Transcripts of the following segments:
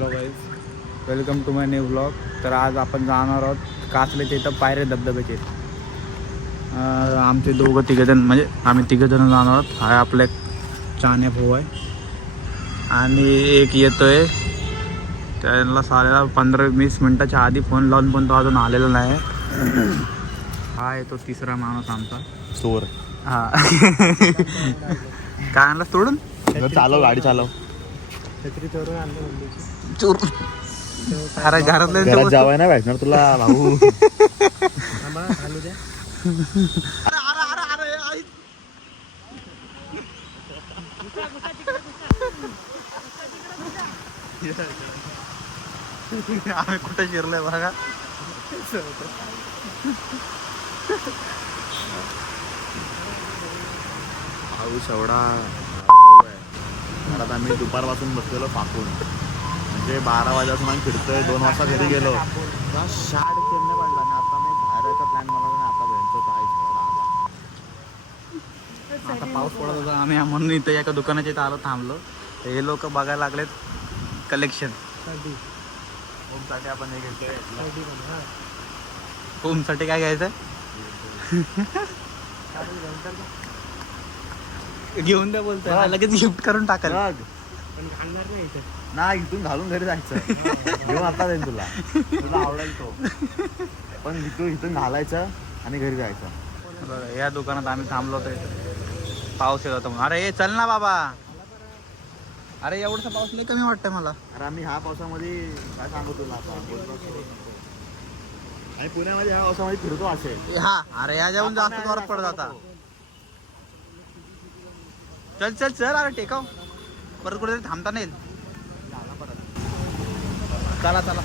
Hello guys, welcome to my new blog. तर आज आपण जाणार आहोत कासलेच्या इथं पायरे धबधब्याचे. आमचे दोघं तिघंजण म्हणजे आम्ही तिघंजण जाणार आहोत. हा आपला एक चाने भाऊ आहे आणि एक येतोय. त्यांना साऱ्याला 15-20 मिनटाच्या आधी फोन लावून पण तो अजून आलेला नाही. हा आहे तो तिसरा माणूस आमचा चोर. हा. काय आणला तोडून? चालव गाडी चालव. छत्री चोरून आणलं चोर. अरे घरातल्या घरात जावाय ना भेटणार तुला भाऊ. घालू द्या. आम्ही कुठे शिरलोय बघा. पाऊस एवढा घरात आम्ही दुपारपासून बसलेलो पाकून, म्हणजे 12 वाजल्यापासून आम्ही फिरतोय. 2 वाजता घरी गेलो. शाड केलं पडला आणि आता मी बाहेर यायचा प्लॅन मला आणि आता भेटतो काय झोडा आला. आता पाऊस पडत होता. आम्ही म्हणून इथं एका दुकानाच्या इथं आलो, थांबलो. हे लोक बघायला लागलेत कलेक्शन. होमसाठी आपण हे घेतोय. होमसाठी काय घ्यायचं? घेऊन द्या बोलतोय, लगेच गिफ्ट करून टाकाल. पण घालणार नाही इथे. ना इथून घालून घरी जायचं. घेऊन आता जाईल तुला आवडेल तो. पण इथून घालायचं आणि घरी जायचं. बघा या दुकानात आम्ही थांबलो होतो. पाऊस येत होता म्हणून. अरे चल ना बाबा. अरे एवढसा पाऊस लई कमी वाटतंय मला. अरे आम्ही ह्या पावसामध्ये काय सांगू तुला आता. आणि पुण्यामध्ये ह्या पावसामध्ये फिरतो असे. हा अरे या जेवण जास्त जोरात पडत आता. चल चल चल. अरे टेकाव परत कुठेतरी थांबता नाही. चला चला.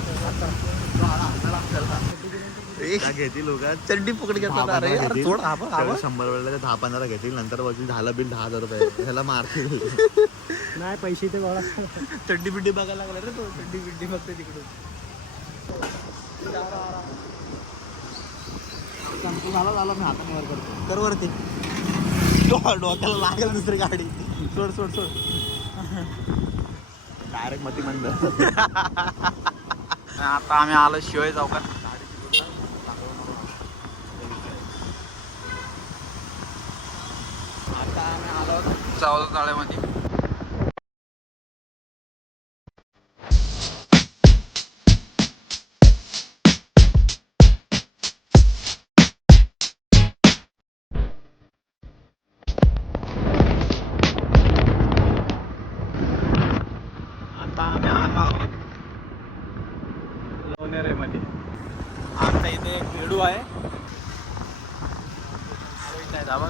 घेतील लोक चड्डी पकड घेतात. अरे थोडं 100 वेळेला 10-15 घेतील. नंतर बघतील झालं बिल 10,000 रुपये. ह्याला मारतील. नाही पैसे ते गोळा. चड्डी बिड्डी बघायला लागला रे तो. चड्डी बिड्डी बघते तिकडून. झालं मी हाताने वर करतो. कर वरती. डोक्याला लागेल दुसरी गाडी. सोड सोड सोड. डायरेक्ट मतिमंद. आता आम्ही आलो शिवाय चौकात. आता आम्ही आलो चौदा तळ्यामध्ये. लोणेरेमध्ये आमच्या इथे एक खेळू आहे. धाबा.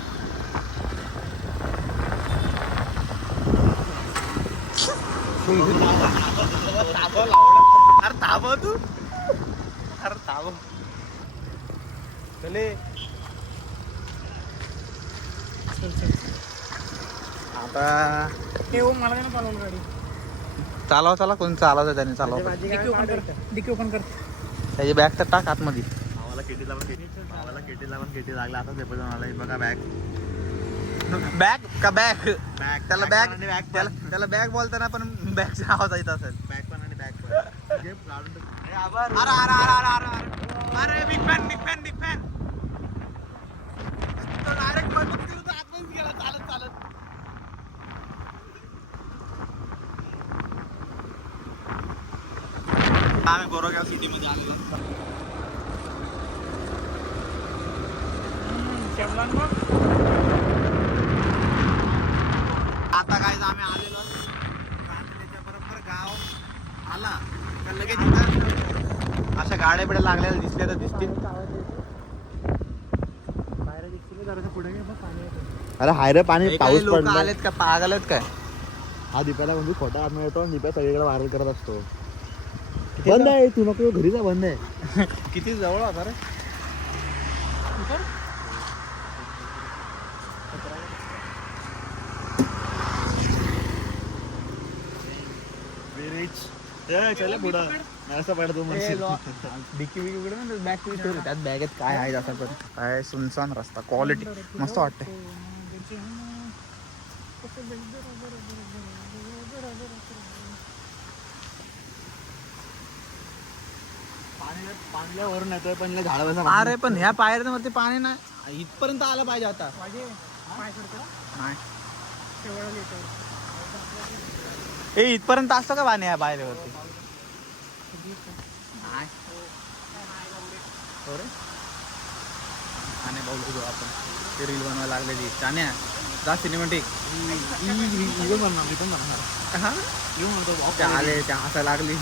अरे थांबव तू. अरे थांबव. चले आता मला नाही चालवून गाडी. चालवा चला. कोण चालवतं त्याने चालवा. डिकी ओपन कर. त्याची बॅग तर टाक आतमध्ये. भावाला केटीला पण केटी लागला. आता पेपर जाऊन आला. बघा बॅग बॅग का बॅग? बॅग त्याला बॅग त्याला बॅग बोलताना पण बॅगचा आवाज येत असेल. बॅग पण आणि बॅग पण घे काढून टाक. अरे big fan big fan big fan. Direct आतमध्ये गेला चालत चालत. आम्ही गोरेगाव सिटी मध्ये आलेलो. आता काय आम्ही आलेलो कांदल्याच्या बरोबर गाव आला तर लगेच अशा गाड्या बिड्या लागलेल्या दिसल्या तर दिसतील. बाहेर दिसतील जरा पुढे घे. पाणी येतं. अरे हाय रे पाणी. पाऊस लोक पडला. आलेत का पागल आहेत काय? हा दीपाला म्हणजे खोटा आत मिळतो. दीपा सगळीकडे व्हायरल करत असतो. बंद आहे. तू नको घरी जा. बंद आहे. किती जवळ होता रे. चल पुढं असं पडतो. डिक्की बिकी कुठे बॅग तुम्ही ठेवली त्यात बॅगेत काय आहे असं पण काय सुनसान रस्ता. क्वालिटी मस्त वाटते. पाण्यावरून येतोय पण झाड अरे पण ह्या पायऱ्यांवरती पाणी नाही इथपर्यंत आलं पाहिजे आता. माझे पाय सोडतो नाही तेवढं लेटर ए इथपर्यंत असतं का पाणी ह्या पायऱ्यावरती? नाही हो रे. आणि बोलतो जो आपण ते रील बनवायला लागलेली चाण्या जा सिनेमॅटिक हा आले त्या हसायला लागली.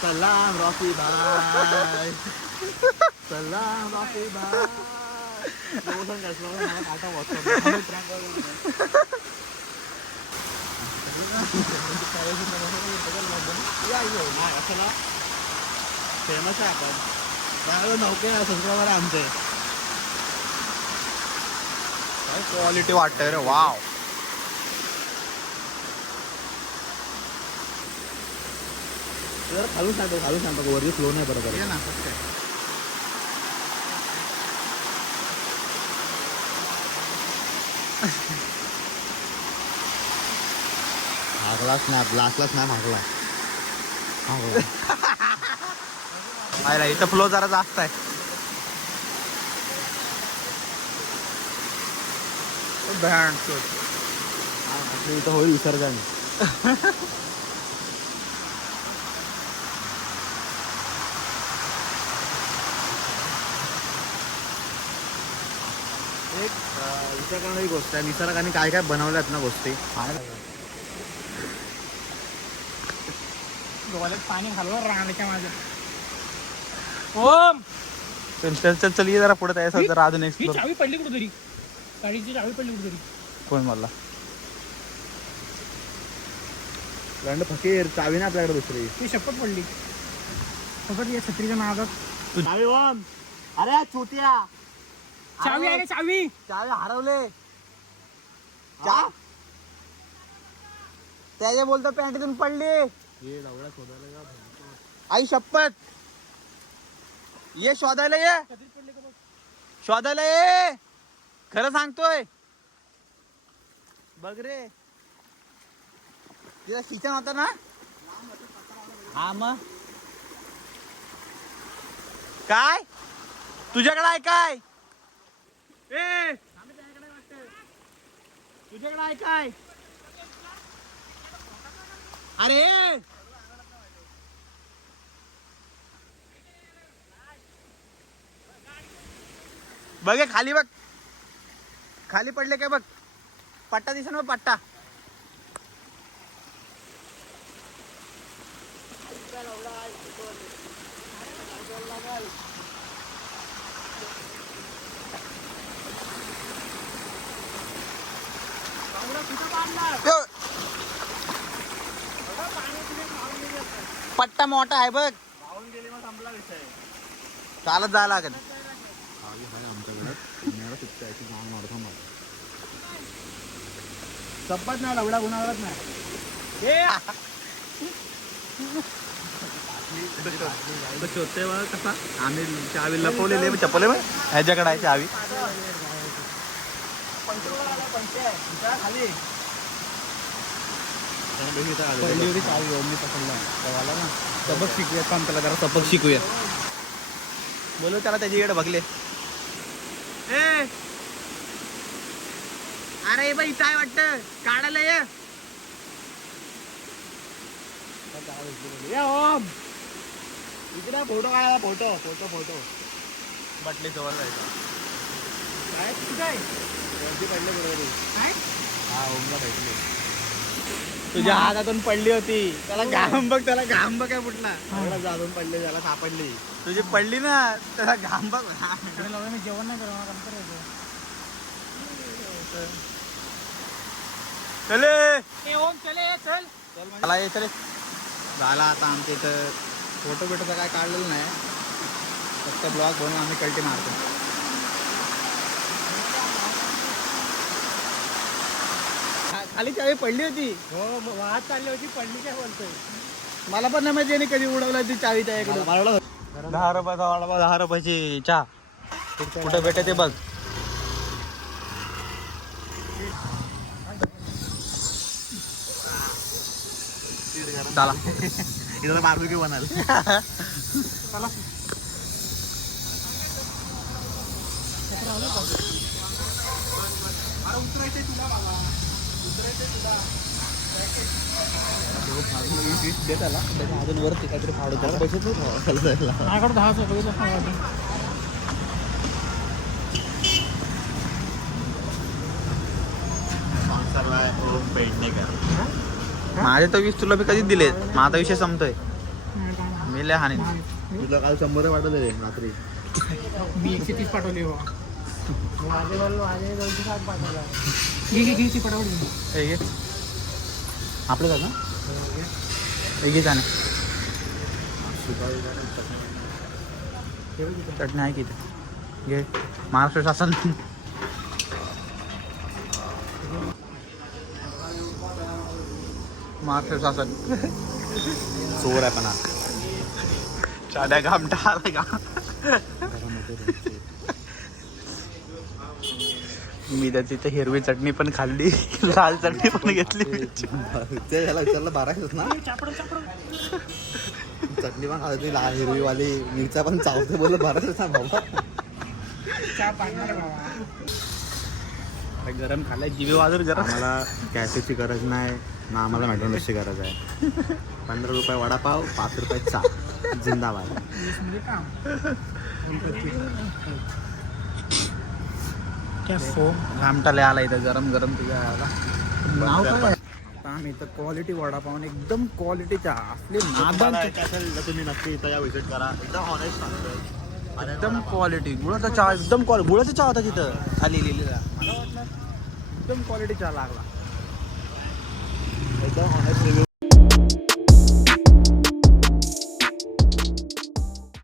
सलाम रॉकी भाई सलाम रॉकी भाई फेमस आहे आपण नौके सबस्क्रायबर आहे आमचे. क्वालिटी वाटतंय रे वाव. खालून सांगतो वरती फ्लो नाही बरोबर. ये ना हागलाच नाही ग्लासलाच नाही हागला. पाहिला इथं फ्लो जरा जास्त आहे. इथं होईल विसर्जन. एक विचार करणारी गोष्ट आहे निसर्गाने काय काय बनवल्यात ना गोष्टी. डोळ्यात पाणी घालवा राहण्याच्या माझ्या. ओम चल चल चल चल ये जरा पुढे त्याच्या जरा अजून ही एक्सप्लोर. चावी पडली कुठेतरी गाडीची चावी पडली कुठेतरी. कोण मला लंड फकीर चावी ना आपल्याकडे दुसरी ती शपथ पडली फक्त या छत्रीच्या नादात. चावी ओम. अरे चोट्या चावी आहे रे चावी. चावी हरवले. त्याचे बोलतो पॅन्टीतून पडली. हे लवडा शोधायला का आई शपथ ये शोधायला ये छत्री पडली का बघ. शोधायला ये खरं सांगतोय बघ रे. तिथं किचन होता ना. हा मग काय तुझ्याकडे आहे काय? ए तुझ्याकडे आहे काय? अरे बघ खाली बघ खाली पडले काय बघ. पट्टा दिसा ना पट्टा. पट्टा मोठा आहे बघ. धावून गेली मग संपला विषय. चालत जायला लागेल. आमच्याकडे शपथ नाही लवडा गुन्हावरच नाही. शोधते कसा आम्ही चावी लपवलेली चपले ह्याच्याकडे आहे चावी. खाली सबक शिकूया काम त्याला जरा सबक शिकूया. बोलू त्याला त्याच्याकडे बघले. अरे बाई काय वाटत काढायला ये. ओम इकडे फोटो काढायला. फोटो फोटो फोटो बटले जवळ जायचं. काय काय वरती पडले बरोबर. काय हा ओमला भेटले. तुझ्या हातातून पडली होती. त्याला घाम बघ त्याला घाम बघ काय फुटला. जाधून पडले त्याला सापडली. तुझी पडली ना त्याला घाम बघ. इकडे लावलं मी जेवण नाही करणार नंतर यायचं. चले ए ओम चले चल. मला ये चले. झाला आता आमच्या इथं फोटो बिटोचं काय काढलेलं नाही. फक्त ब्लॉग बनवून आम्ही कल्टी मारतो. खाली चावी पडली होती. हो वाहत चालली होती पडली काय बोलतोय. मला पण नाही माहिती याने कधी उडवला ती चावी त्याकडे. 10 रुपयाचा वडापाव 10 रुपयाची चहा कुठं भेटे ते बघ. चला इथं बार्बेक्यू बनाल. चला अजून वरती काहीतरी फाडू पैसे नाही माझ्याकडे 10 बघितलं स्पॉन्सरला ओम पेडणेकर. माझे तर 20 तुला बी कधीच दिलेत. माझा विषय संपतोय. मी लय हानी तुला काल 100 पाठवले रे रात्री. मी 130 पाठवली हो. माझे 260 पाठवला. घे पटावली. आपलं का एक जाणे चटणी आहे की इथे. घे महाराष्ट्र शासन. महाराष्ट्र शासन चोर आहे पण चाड्या घामटा आला का. मी त्या तिथे हिरवी चटणी पण खाल्ली, लाल चटणी पण घेतली. ते याला विचारलं 12 ना. चटणी पण खाल्ली लाल हिरवीवाली, मिरच्या पण चावते. बोललं 12 ना बाबा. गरम खाल्लाय जिवे वाजून जरा. आम्हाला कॅफेची गरज नाही ना आम्हाला मॅकडॉनल्ड्सची गरज आहे. 15 रुपये वडापाव, 5 रुपये चहा. जिंदाबाद. घामटा लय आला इथं गरम गरम तुझ्या नाव काय आम्ही इथं क्वालिटी वडापाव एकदम क्वालिटीच्या असले नादान असेल तर तुम्ही नक्की इथं या विजिट करा. एकदम ऑनेस्ट सांगतोय. एकदम क्वालिटी. गुळाचा चहा एकदम गुळाचा चहा होता तिथं खाली लिहिलेला. मला वाटलं एकदम क्वालिटी चहा लागला.